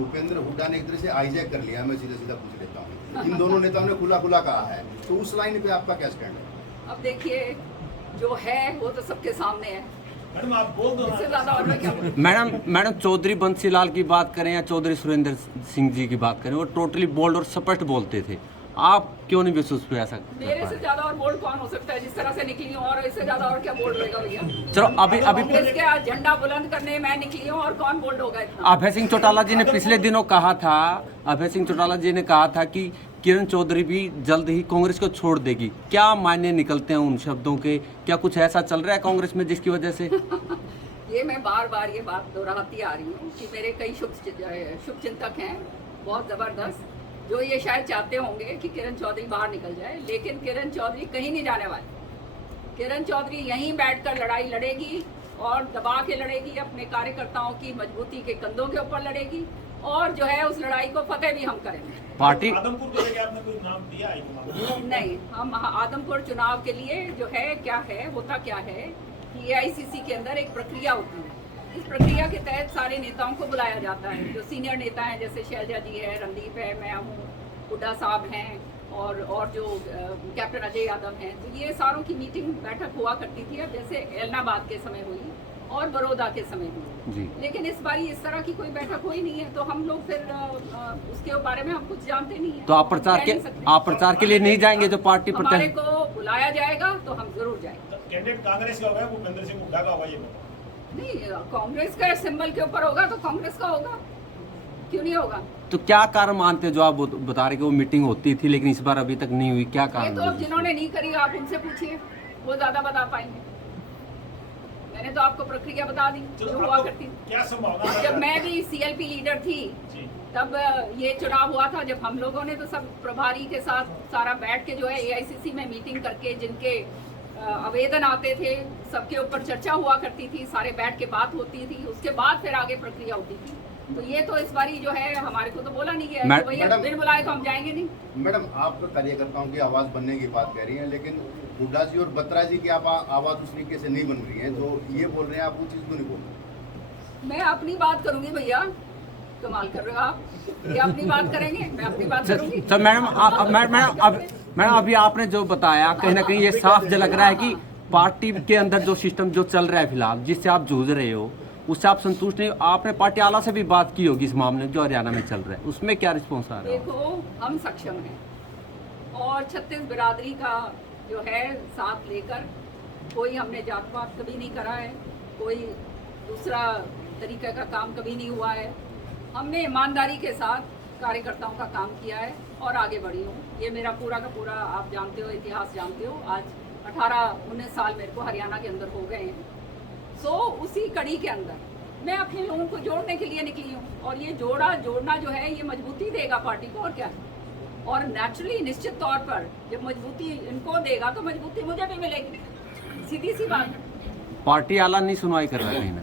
भूपेंद्र हुड्डा ने एक तरह से हाईजैक कर लिया, मैं सीधा सीधा पूछ लेता हूँ। इन दोनों नेताओं ने खुला खुला कहा है, तो उस लाइन पे आपका क्या स्टैंड है? अब देखिए, जो है वो तो सबके सामने है। मैडम आप बोल दो, इससे ज्यादा और मैं क्या बोलूं? मैडम चौधरी बंसीलाल की बात करें या चौधरी सुरेंद्र सिंह जी की बात करें, वो टोटली बोल्ड और स्पष्ट बोलते थे। आप क्यों नहीं विश्वास पे ऐसा कर मेरे पा से रहे? ज्यादा और बोल्ड कौन हो सकता है? जिस तरह से निकली हूँ, और इससे ज्यादा और क्या बोल्ड रहेगा भैया? चलो अभी कांग्रेस के आज झंडा बुलंद करने मैं निकली हूँ, और कौन बोल्ड होगा इतना? अभय सिंह चौटाला जी ने पिछले दिनों कहा था, अभय सिंह चौटाला जी ने कहा था कि किरण चौधरी भी जल्द ही कांग्रेस को छोड़ देगी। क्या मायने निकलते हैं उन शब्दों के? क्या कुछ ऐसा चल रहा है कांग्रेस में जिसकी वजह से? ये मैं बार बार ये बात दोहराती आ रही हूँ कि मेरे कई शुभचिंतक हैं बहुत ज़बरदस्त, जो ये शायद चाहते होंगे कि किरण चौधरी बाहर निकल जाए, लेकिन किरण चौधरी कहीं नहीं जाने वाली। किरण चौधरी यहीं बैठकर लड़ाई लड़ेगी, और दबा के लड़ेगी, अपने कार्यकर्ताओं की मजबूती के कंधों के ऊपर लड़ेगी, और जो है उस लड़ाई को फतेह भी हम करेंगे। पार्टी आदमपुर को लेकर आपने कोई नाम दिया है? नहीं, हम आदमपुर चुनाव के लिए जो है क्या है, होता क्या है कि AICC के अंदर एक प्रक्रिया होती है। इस प्रक्रिया के तहत सारे नेताओं को बुलाया जाता है, जो सीनियर नेता हैं, जैसे शैलजा जी है, रणदीप है, मैं हूँ, हुड्डा साहब हैं, और जो कैप्टन अजय यादव हैं। तो ये सारों की मीटिंग बैठक हुआ करती थी, अब जैसे एलनाबाद के समय हुई और बड़ौदा के समय हुई जी। लेकिन इस बार इस तरह की कोई बैठक हुई नहीं है, तो हम लोग फिर उसके बारे में हम कुछ जानते नहीं है। तो आप प्रचार के लिए नहीं जाएंगे? जो पार्टी हमारे प्रत्याशी को बुलाया जाएगा तो हम जरूर जाएंगे। कैंडिडेट कांग्रेस का होगा, भूपेंद्र सिंह हुड्डा का होगा, ये बताओ। नहीं, कांग्रेस का सिंबल के ऊपर होगा तो कांग्रेस का होगा, क्यों नहीं होगा? तो क्या कारण मानते हैं जो आप बता रहे कि वो मीटिंग होती थी लेकिन इस बार अभी तक नहीं हुई? क्या ये कारण तो अब जिन्होंने नहीं करी आप उनसे पूछिए, वो ज्यादा बता पाएंगे। मैंने तो आपको प्रक्रिया बता दी जो हुआ करती थी। क्या संभावना है? जब मैं भी CLP लीडर थी जी। तब ये चुनाव हुआ था, जब हम लोगों ने तो सब प्रभारी के साथ सारा बैठ के जो है AICC में मीटिंग करके जिनके आवेदन आते थे सबके ऊपर चर्चा हुआ करती थी, सारे बैठ के बात होती थी, उसके बाद फिर आगे प्रक्रिया होती थी। तो ये तो इस बारी जो है हमारे को तो बोला नहीं गया है, तो भैया बिन बुलाए तो हम जाएंगे नहीं। मैडम, आप कार्यकर्ताओं की आवाज़ बनने की बात कह रही हैं, लेकिन हुड्डा जी और बत्रा जी की आवाज़ उस तरीके से नहीं बन रही है, तो ये बोल रहे हैं, आप वो चीज़ क्यों नहीं बोल रहे? मैं अपनी बात करूंगी भैया, कमाल कर रहे हो आप। ये अपनी बात करेंगे, मैं अपनी बात करूंगी। तो मैडम अभी आपने जो बताया, कहीं ना कहीं ये साफ झलक रहा है कि पार्टी के अंदर जो सिस्टम जो चल रहा है फिलहाल, जिससे आप जूझ रहे हो, उससे आप संतुष्ट नहीं। आपने पार्टी आला से भी बात की होगी इस मामले में जो हरियाणा में चल रहा है, उसमें क्या रिस्पॉन्स आ रहा है? देखो, हम सक्षम हैं, और 36 बिरादरी का जो है साथ लेकर कोई हमने जात पात कभी नहीं करा है, कोई दूसरा तरीके का काम कभी नहीं हुआ है। हमने ईमानदारी के साथ कार्यकर्ताओं का काम किया है और आगे बढ़ी हूँ। ये मेरा पूरा का पूरा आप जानते हो, इतिहास जानते हो। आज 18-19 साल मेरे को हरियाणा के अंदर हो गए हैं। सो उसी कड़ी के अंदर मैं अपने लोगों को जोड़ने के लिए निकली हूँ, और ये जोड़ना जो है ये मजबूती देगा पार्टी को, और क्या है। और नेचुरली निश्चित तौर पर जब मजबूती इनको देगा तो मजबूती मुझे भी मिलेगी, सीधी सी बात है। पार्टी आला नहीं सुनवाई कर रहा है कहीं ना?